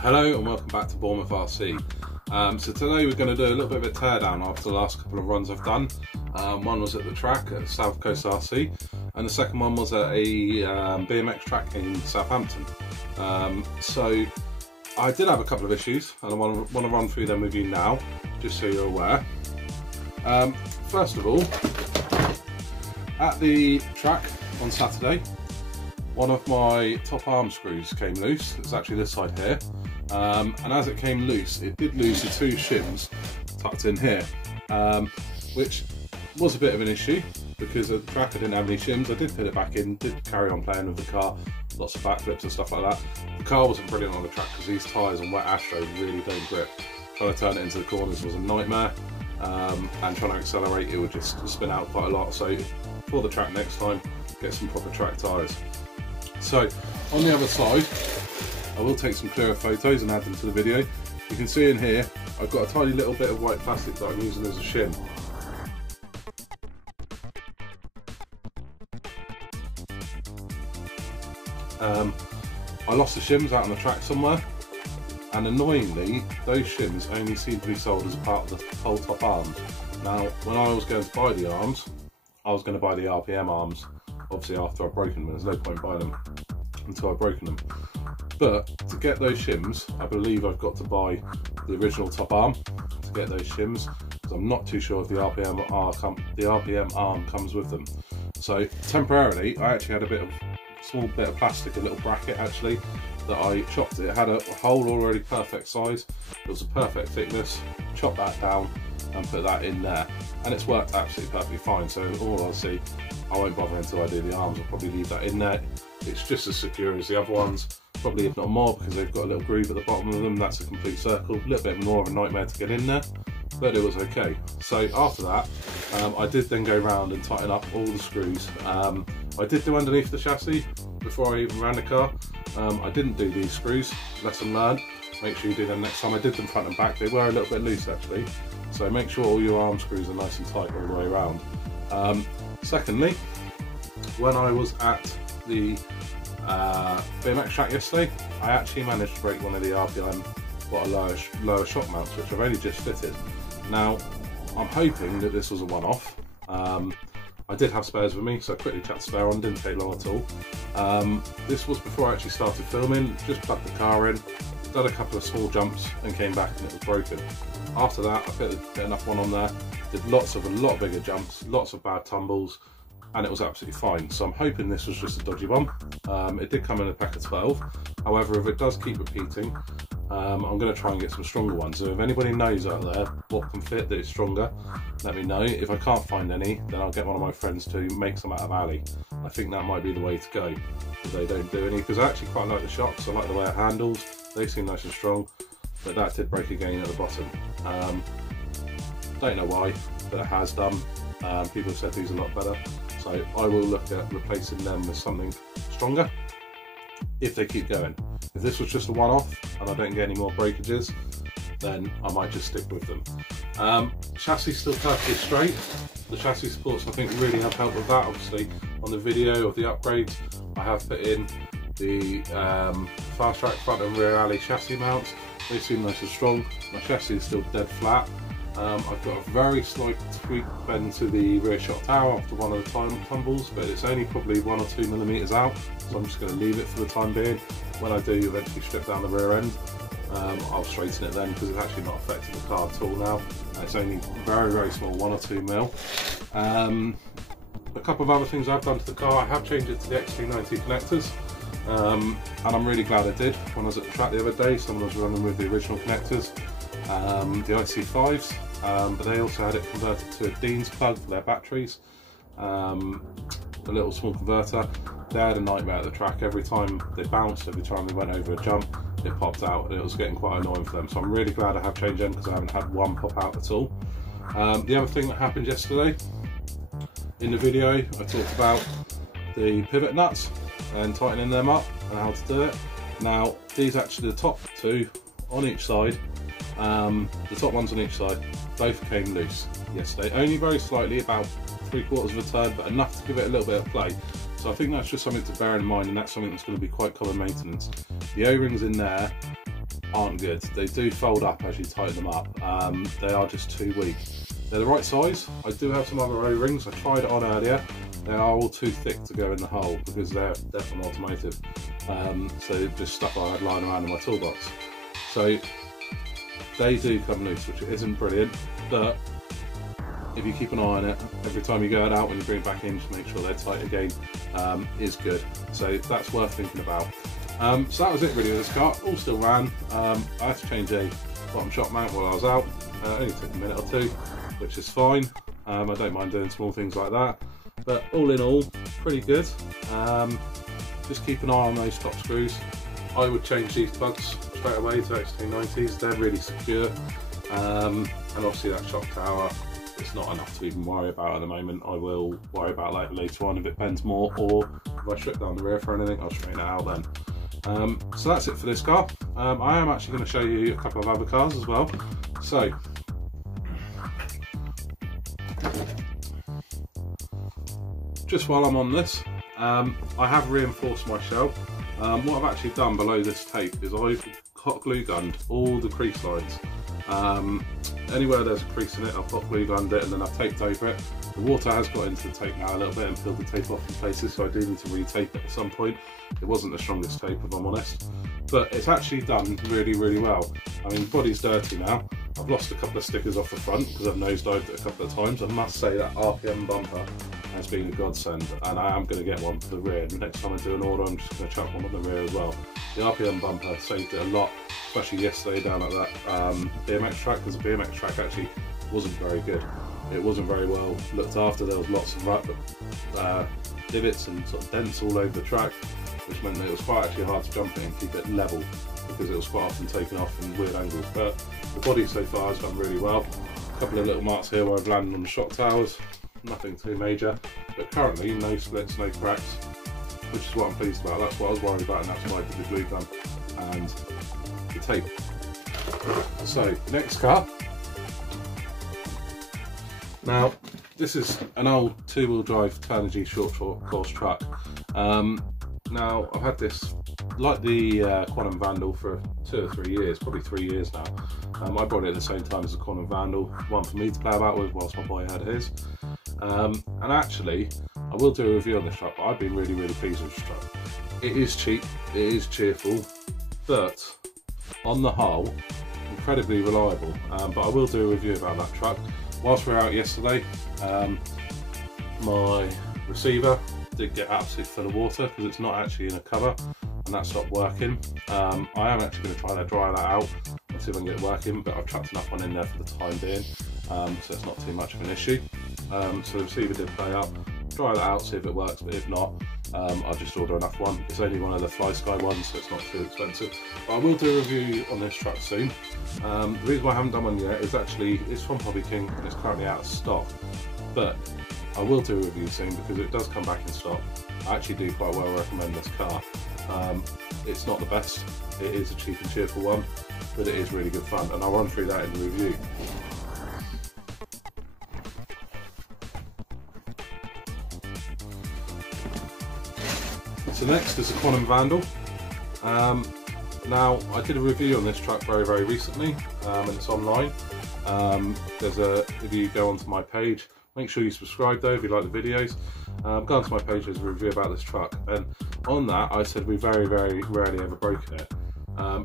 Hello and welcome back to Bournemouth RC. So today we're going to do a little bit of a teardown after the last couple of runs I've done. One was at the track at South Coast RC and the second one was at a BMX track in Southampton. So I did have a couple of issues and I want to run through them with you now, just so you're aware. First of all, at the track on Saturday, one of my top arm screws came loose. It's actually this side here. And as it came loose, it did lose the two shims tucked in here, which was a bit of an issue because at the track I didn't have any shims. I did put it back in, did carry on playing with the car, lots of backflips and stuff like that. The car wasn't brilliant on the track because these tyres on wet Astro really don't grip. Trying to turn it into the corners was a nightmare, and trying to accelerate it would just spin out quite a lot. So for the track next time, get some proper track tyres. So on the other side, I will take some clearer photos and add them to the video. You can see in here, I've got a tiny little bit of white plastic that I'm using as a shim. I lost the shims out on the track somewhere, and annoyingly, those shims only seem to be sold as part of the whole top arms. Now, when I was going to buy the arms, I was going to buy the RPM arms, obviously after I've broken them. There's no point buying them until I've broken them. But to get those shims, I believe I've got to buy the original top arm to get those shims, because I'm not too sure if the RPM arm comes with them. So temporarily, I actually had a small bit of plastic, a little bracket actually, that I chopped. It had a hole already perfect size. It was a perfect thickness. Chopped that down and put that in there, and it's worked absolutely perfectly fine. So all I'll see, I won't bother until I do the arms. I'll probably leave that in there. It's just as secure as the other ones. Probably if not more, because they've got a little groove at the bottom of them. That's a complete circle. A little bit more of a nightmare to get in there, but it was okay. So after that, I did then go round and tighten up all the screws. I did do underneath the chassis before I even ran the car. I didn't do these screws, lesson learned. Make sure you do them next time. I did them front and back. They were a little bit loose actually. So make sure all your arm screws are nice and tight all the way around. Secondly, when I was at the BMX track yesterday, I actually managed to break one of the RPM lower shock mounts, which I've only just fitted. Now, I'm hoping that this was a one-off. I did have spares with me, so I quickly chucked the spare on, didn't take long at all. This was before I actually started filming, just plugged the car in, did a couple of small jumps and came back and it was broken. After that, I put enough one on there, did a lot bigger jumps, lots of bad tumbles, and it was absolutely fine. So I'm hoping this was just a dodgy one. It did come in a pack of 12. However, if it does keep repeating, I'm going to try and get some stronger ones. So if anybody knows out there what can fit that is stronger, let me know. If I can't find any, then I'll get one of my friends to make some out of alley. I think that might be the way to go if they don't do any, because I actually quite like the shocks. I like the way it handles. They seem nice and strong, but that did break again at the bottom. Don't know why, but it has done. People have said these are a lot better. So I will look at replacing them with something stronger if they keep going. If this was just a one-off and I don't get any more breakages, then I might just stick with them. Chassis still perfectly straight. The chassis supports I think really have helped with that. Obviously on the video of the upgrades, I have put in the fast track front and rear alley chassis mounts. They seem nice and strong. My chassis is still dead flat. I've got a very slight tweak bend to the rear shock tower after one of the tumbles, but it's only probably 1 or 2 millimeters out, so I'm just going to leave it for the time being. When I do eventually strip down the rear end, I'll straighten it then, because it's actually not affecting the car at all now. It's only very small, 1 or 2 mil. A couple of other things I've done to the car, I have changed it to the XT90 connectors, and I'm really glad I did. When I was at the track the other day, someone was running with the original connectors, the IC5s, but they also had it converted to a Dean's plug for their batteries, a little small converter. They had a nightmare at the track. Every time they bounced, every time they went over a jump, it popped out, and it was getting quite annoying for them. So I'm really glad I have changed them, because I haven't had one pop out at all. The other thing that happened yesterday, in the video I talked about the pivot nuts and tightening them up and how to do it. Now these actually, the top two on each side, the top ones on each side, both came loose yesterday, only very slightly, about 3/4 of a turn, but enough to give it a little bit of play. So I think that's just something to bear in mind, and that's something that's going to be quite common maintenance. The O-rings in there aren't good. They do fold up as you tighten them up. They are just too weak. They're the right size. I do have some other O-rings. I tried it on earlier. They are all too thick to go in the hole because they're from automotive. So just stuff I had lying around in my toolbox. So they do come loose, which isn't brilliant, but if you keep an eye on it, every time you go it out, when you bring it back in, just make sure they're tight again, is good. So that's worth thinking about. So that was it really with this car. All still ran. I had to change a bottom shock mount while I was out. It only took a minute or two, which is fine. I don't mind doing small things like that. But all in all, pretty good. Just keep an eye on those top screws. I would change these plugs straight away to XT90s. They're really secure. And obviously that shock tower, it's not enough to even worry about at the moment. I will worry about that later on if it bends more, or if I strip down the rear for anything, I'll straighten it out then. So that's it for this car. I am actually going to show you a couple of other cars as well. So, just while I'm on this, I have reinforced my shell. What I've actually done below this tape is I've hot glue gunned all the crease lines. Anywhere there's a crease in it, I've hot glue gunned it and then I've taped over it. The water has got into the tape now a little bit and filled the tape off in places, so I do need to retape it at some point. It wasn't the strongest tape, if I'm honest, but it's actually done really, really well. I mean, the body's dirty now. I've lost a couple of stickers off the front because I've nosedived it a couple of times. I must say that RPM bumper has been a godsend, and I am going to get one for the rear. The next time I do an order, I'm just going to chuck one on the rear as well. The RPM bumper saved it a lot, especially yesterday down at that BMX track, because the BMX track actually wasn't very good. It wasn't very well looked after. There was lots of divots and sort of dents all over the track, which meant that it was quite actually hard to jump it and keep it level, because it was quite often taken off in weird angles. But the body so far has done really well. A couple of little marks here where I've landed on the shock towers, nothing too major, but currently no splits, no cracks, which is what I'm pleased about. That's what I was worried about, and that's why I did the glue gun and the tape. So, the next car. Now, this is an old two-wheel drive Turnigy short course truck. Now, I've had this, like the Quanum Vandal, for 2 or 3 years, probably 3 years now. I brought it at the same time as the Quanum Vandal, one for me to play about with whilst my boy had his. And actually, I will do a review on this truck, but I've been really, really pleased with this truck. It is cheap, it is cheerful, but on the whole, incredibly reliable. But I will do a review about that truck. Whilst we were out yesterday, my receiver did get absolutely full of water because it's not actually in a cover, and that stopped working. I am actually going to try to dry that out and see if I can get it working, but I've chucked enough one in there for the time being, so it's not too much of an issue. So the receiver did play up, try that out, see if it works, but if not, I'll just order enough one. It's only one of the FlySky ones, so it's not too expensive. But I will do a review on this truck soon. The reason why I haven't done one yet is actually it's from Hobby King and it's currently out of stock. But I will do a review soon because it does come back in stock. I actually do quite well recommend this car. It's not the best, it is a cheap and cheerful one, but it is really good fun, and I'll run through that in the review. So next is the Quanum Vandal. Now, I did a review on this truck very, very recently, and it's online. If you go onto my page, make sure you subscribe though if you like the videos. Go onto my page, there's a review about this truck, and on that I said we very, very rarely ever broken it.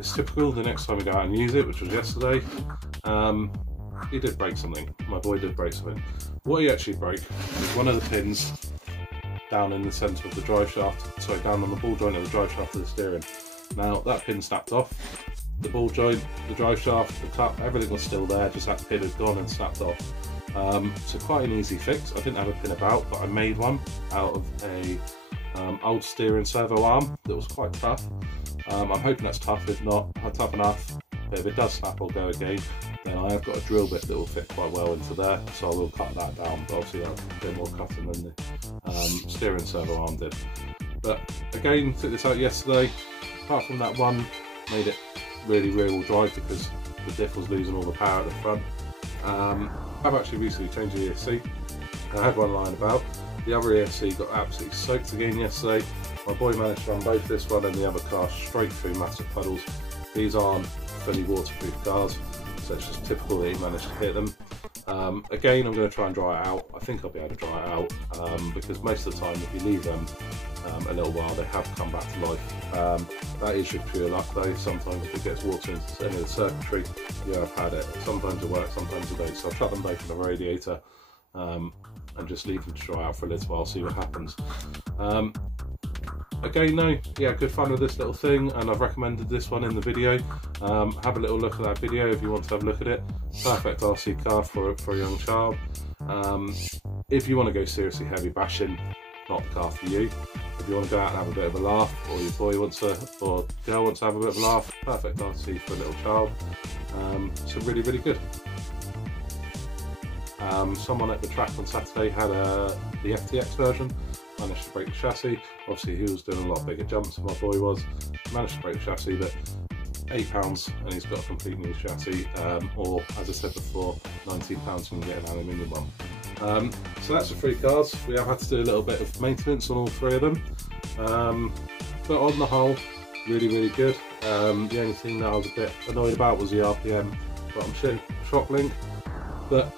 It's typical the next time we go out and use it, which was yesterday. He did break something, my boy did break something. What he actually broke was one of the pins down in the centre of the drive shaft, sorry, down on the ball joint of the drive shaft of the steering. Now that pin snapped off, the ball joint, the drive shaft, the cup, everything was still there, just that pin had gone and snapped off. So quite an easy fix. I didn't have a pin about, but I made one out of a old steering servo arm that was quite tough. I'm hoping that's tough. If not, tough enough, but if it does snap or go again, then I have got a drill bit that will fit quite well into there, so I will cut that down, but obviously that's a bit more cutting than the steering servo arm did. But again, took this out yesterday. Apart from that one, made it really rear-wheel drive because the diff was losing all the power at the front. I've actually recently changed the ESC. I had one lying about. The other ESC got absolutely soaked again yesterday. My boy managed to run both this one and the other car straight through massive puddles. These aren't fully waterproof cars, so it's just typical that he managed to hit them. Again, I'm going to try and dry it out. I think I'll be able to dry it out because most of the time if you leave them a little while, they have come back to life. That is just pure luck though. Sometimes if it gets water into any of the circuitry, yeah, I've had it. Sometimes it works, sometimes it don't. So I'll chuck them both in the radiator and just leave them to dry out for a little while, see what happens. Again, no, yeah, good fun with this little thing, and I've recommended this one in the video. Have a little look at that video if you want to have a look at it. Perfect RC car for a young child. If you want to go seriously heavy bashing, not the car for you. If you want to go out and have a bit of a laugh, or your boy wants to, or girl wants to have a bit of a laugh, perfect RC for a little child. So really, really good. Someone at the track on Saturday had the FTX version, managed to break the chassis. Obviously he was doing a lot bigger jumps than my boy was. Managed to break the chassis, but £8 and he's got a complete new chassis, or as I said before, £19 and you get an aluminium one. So that's the 3 cars. We have had to do a little bit of maintenance on all 3 of them, but on the whole, really, really good. The only thing that I was a bit annoyed about was the RPM bottom shock link, but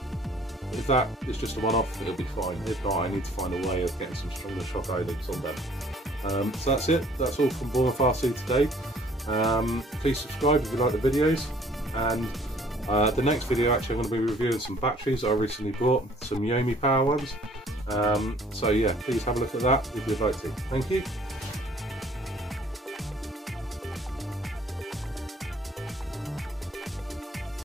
if that is just a one-off, it'll be fine. If not, I need to find a way of getting some stronger shock items on them. So that's it. That's all from Bournemouth RC today. Please subscribe if you like the videos, and the next video actually I'm going to be reviewing some batteries that I recently bought, some Yomi power ones. So yeah, please have a look at that if you'd like to. Thank you.